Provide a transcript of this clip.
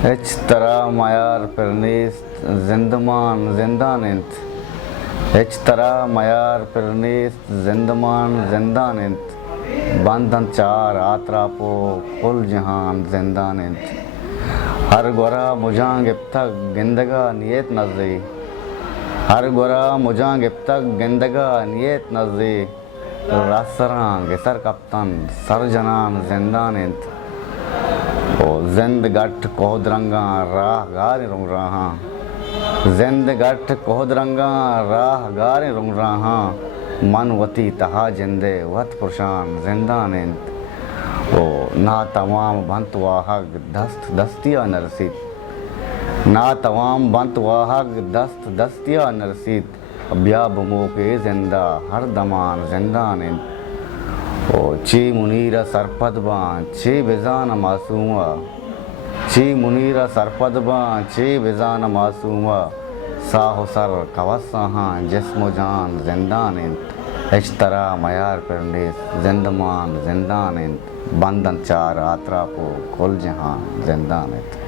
Eç tara mayar pernis zindaman zindanint. Eç tara mayar pernis zindaman zindanint. Bandan चार आतरापो कुल जहान जिंदानिंत. हर गोरा मुझां गिफ्तक गिंदगा नियत नज़ी. हर गोरा मुझां गिफ्तक गिंदगा नियत नज़ी. रासरां गिसर कप्तन सर जनान जिंदानिंत. ओ जिंद गठ कोहदरंगा राह गारे रुंग रहा. जिंद गठ कोहदरंगा राह गारे रुंग रहा. मन वती तहा जिंदे वत पुरशान जिंदानिंत. ओ ना तमाम बंत वाहग दस्त दस्तिया नरसित. ना तमाम बंत वाहग दस्त दस्तिया नरसित. ब्या बमो के जिंदा हर दमान जिंदानिंत. ओ ची मुनीरा सरपदबा ची बिजान मासूमा. ची मुनीरा सरपदबा ची बिजान मासूमा. साहो सर कवसाहां जिस्मो जान जिंदानिंत. इश्तरा मयार परदेस जिंदमान जिंदानिंत. बंदन चार आतरापो कुल जहां जिंदानिंत.